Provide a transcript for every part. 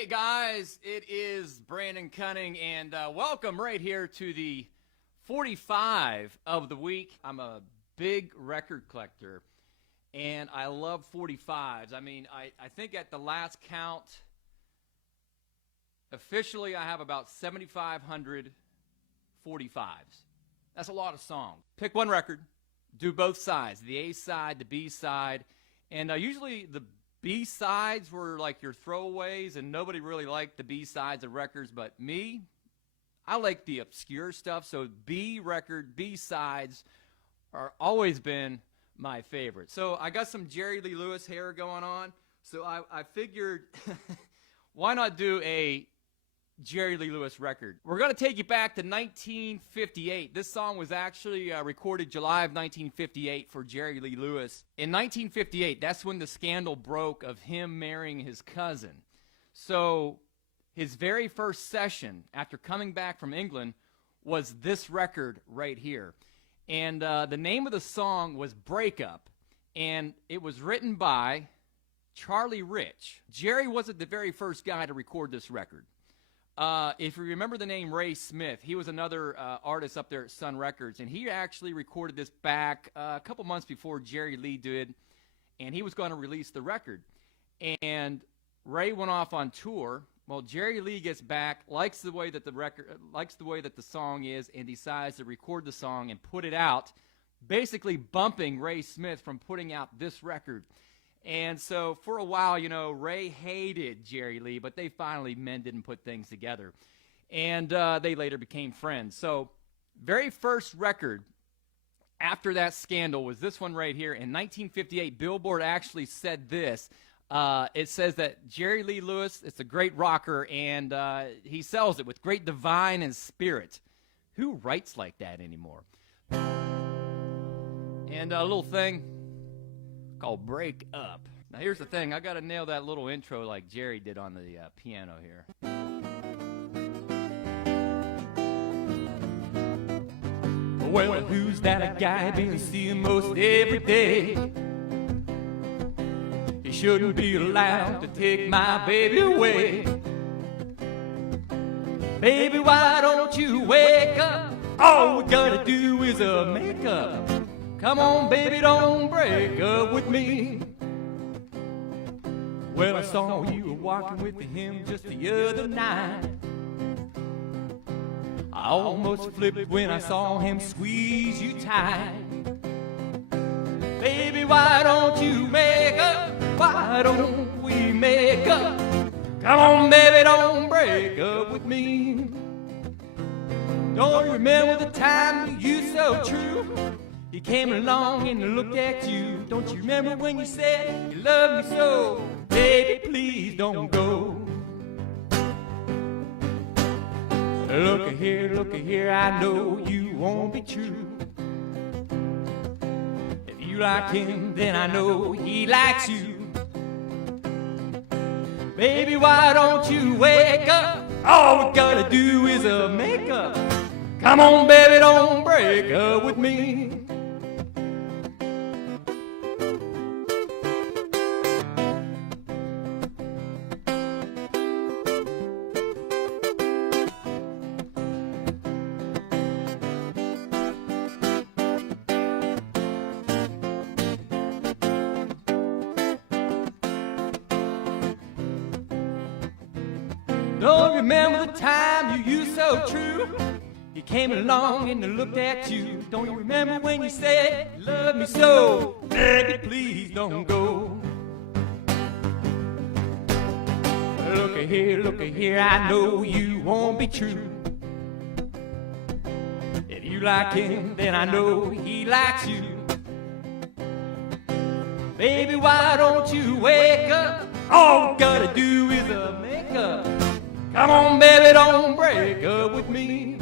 Hey guys, it is Brandon Cunning, and welcome right here to the 45 of the week. I'm a big record collector, and I love 45s. I mean, I think at the last count, officially I have about 7,500 45s. That's a lot of songs. Pick one record, do both sides, the A side, the B side, and usually the B-sides were like your throwaways, and nobody really liked the B-sides of records, but me, I like the obscure stuff, so B-sides are always been my favorite. So I got some Jerry Lee Lewis hair going on, so I figured why not do a Jerry Lee Lewis record. We're going to take you back to 1958. This song was actually recorded July of 1958 for Jerry Lee Lewis. In 1958, that's when the scandal broke of him marrying his cousin. So his very first session after coming back from England was this record right here. And the name of the song was Breakup, and it was written by Charlie Rich. Jerry wasn't the very first guy to record this record. If you remember the name Ray Smith, he was another artist up there at Sun Records, and he actually recorded this back a couple months before Jerry Lee did, and he was going to release the record. And Ray went off on tour. Well, Jerry Lee gets back, likes the way that the song is, and decides to record the song and put it out, basically bumping Ray Smith from putting out this record. And so for a while, you know, Ray hated Jerry Lee, but they finally mended and put things together. And they later became friends. So very first record after that scandal was this one right here. In 1958, Billboard actually said this. It says that Jerry Lee Lewis is a great rocker, and he sells it with great divine and spirit. Who writes like that anymore? And a little thing called Break Up. Now here's the thing, I gotta nail that little intro like Jerry did on the piano here. Well, who's that guy I've been seeing most every day? He shouldn't be allowed to take my baby away. Baby, why don't you wake up? All we gotta do is make up. Come on, baby, don't break up with me. Well, I saw you were walking with him just the other night. I almost flipped when I saw him squeeze you tight. Baby, why don't you make up? Why don't we make up? Come on, baby, don't break up with me. Don't you remember the time you used so true? He came along and looked at you. Don't you remember when you said you love me so? Baby, please don't go. Look here, I know you won't be true. If you like him, then I know he likes you. Baby, why don't you wake up? All we gotta do is make up. Come on, baby, don't break up with me. Don't remember the time you used so true? He came along and looked at you. Don't you remember when you said you love me so? Baby, please don't go. Look here, I know you won't be true. If you like him, then I know he likes you. Baby, why don't you wake up? All we gotta do is make up. Come on, baby, don't break up with me.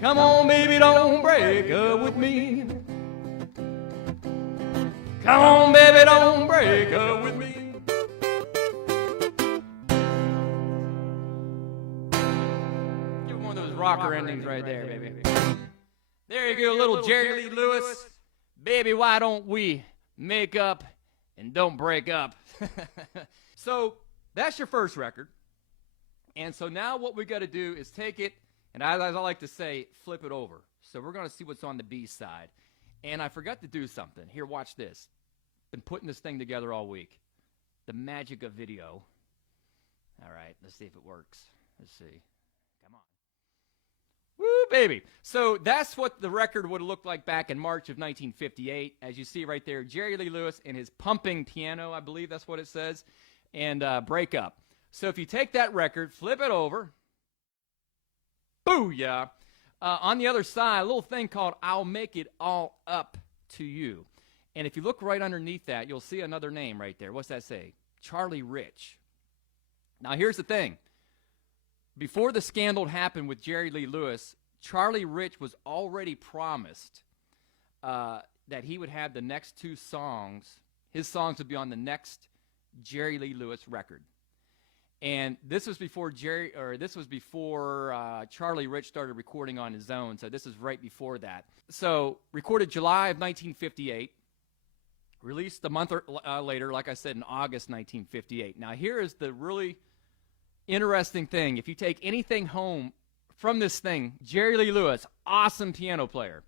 Come on, baby, don't break up with me. Come on, baby, don't break up with me. Give him one of those rocker endings right there, baby. There you go, little Jerry Lee Lewis. Baby, why don't we make up and don't break up? So that's your first record. And so now what we got to do is take it, and as I like to say, flip it over. So we're going to see what's on the B side. And I forgot to do something. Here, watch this. Been putting this thing together all week. The magic of video. All right, let's see if it works. Let's see. Come on. Woo, baby. So that's what the record would have looked like back in March of 1958. As you see right there, Jerry Lee Lewis and his pumping piano, I believe that's what it says, and Break Up. So if you take that record, flip it over, booyah. On the other side, a little thing called I'll Make It All Up to You. And if you look right underneath that, you'll see another name right there. What's that say? Charlie Rich. Now, here's the thing. Before the scandal happened with Jerry Lee Lewis, Charlie Rich was already promised that he would have the next two songs. His songs would be on the next Jerry Lee Lewis record. And this was before Charlie Rich started recording on his own, so this is right before that. So, recorded July of 1958, released a month later, like I said, in August 1958. Now, here is the really interesting thing. If you take anything home from this thing, Jerry Lee Lewis, awesome piano player,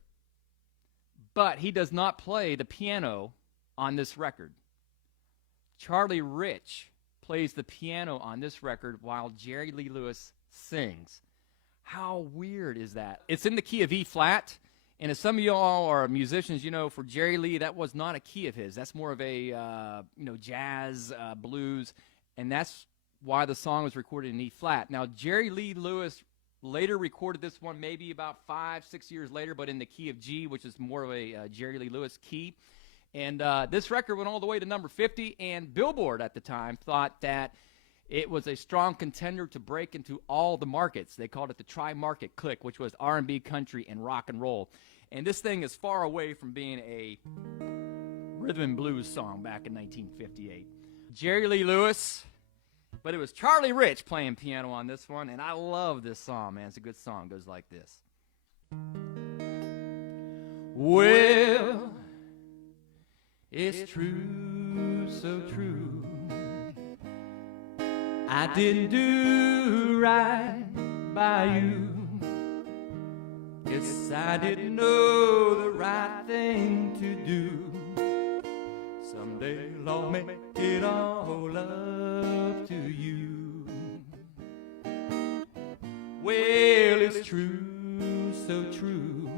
but he does not play the piano on this record. Charlie Rich plays the piano on this record while Jerry Lee Lewis sings. How weird is that? It's in the key of E flat, and as some of y'all are musicians, you know, for Jerry Lee, that was not a key of his. That's more of a jazz, blues, and that's why the song was recorded in E flat. Now, Jerry Lee Lewis later recorded this one maybe about 5-6 years later, but in the key of G, which is more of a Jerry Lee Lewis key. And this record went all the way to number 50, and Billboard at the time thought that it was a strong contender to break into all the markets. They called it the tri-market click, which was R&B, country, and rock and roll. And this thing is far away from being a rhythm and blues song back in 1958. Jerry Lee Lewis, but it was Charlie Rich playing piano on this one, and I love this song, man. It's a good song. It goes like this. Well, it's true, so true. I didn't do right by you. Guess I didn't know the right thing to do. Someday I'll make it all up to you. Well, it's true, so true.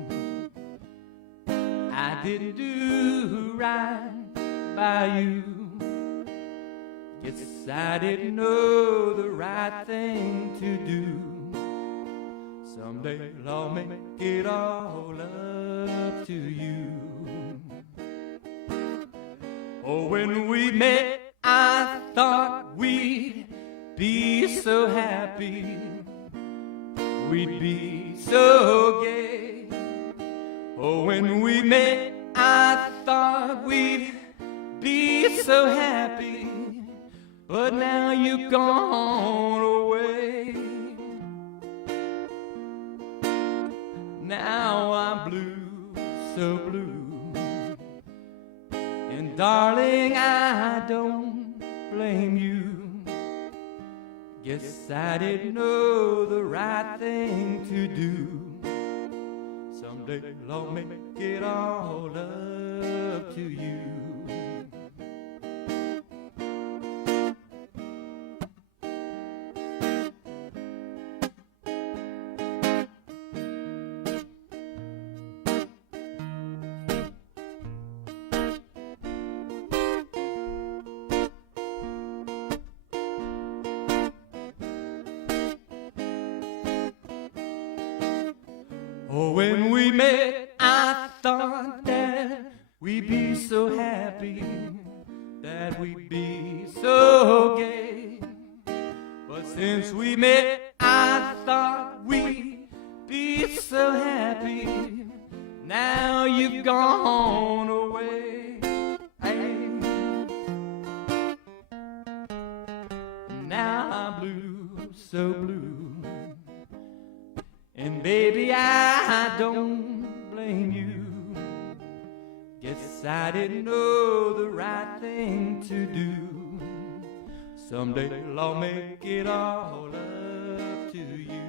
I didn't do right by you. Guess I didn't know the right thing to do. Someday I'll make it all up to you. Oh, when we met, I thought we'd be so happy. We'd be so gay. Oh, when we met, I thought we'd be so happy, but now you've gone away. Now I'm blue, so blue, and darling, I don't blame you. Guess I didn't know the right thing to do. Someday I'll make it all up to you. Oh, when we met, I thought that we'd be so happy, that we'd be so gay. But since we met, I thought we'd be so happy. Now you've gone away. Hey. Now I'm blue, so blue. And baby, I don't blame you. Guess I didn't know the right thing to do. Someday I'll make it all up to you.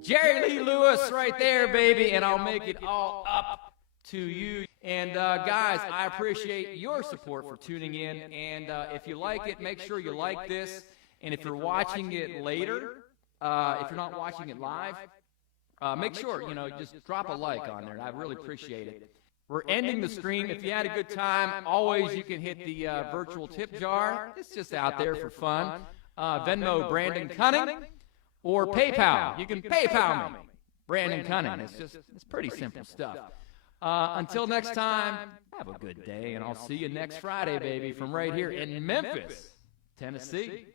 Jerry Lee Lewis right there, baby, and I'll make it all up to you. And guys, I appreciate your support for tuning in. And if you like it, make sure you like this. And if you're watching it later, if you're not watching it live, make sure, just drop a like on there. I really appreciate it. We're ending the stream. If you had a good time, always you can hit the virtual tip jar. It's just out there for fun. Venmo Brandon Cunning or PayPal. You can PayPal me, Brandon Cunning. It's pretty simple stuff. Until next time, have a good day, and I'll see you next Friday, baby, from right here in Memphis, Tennessee.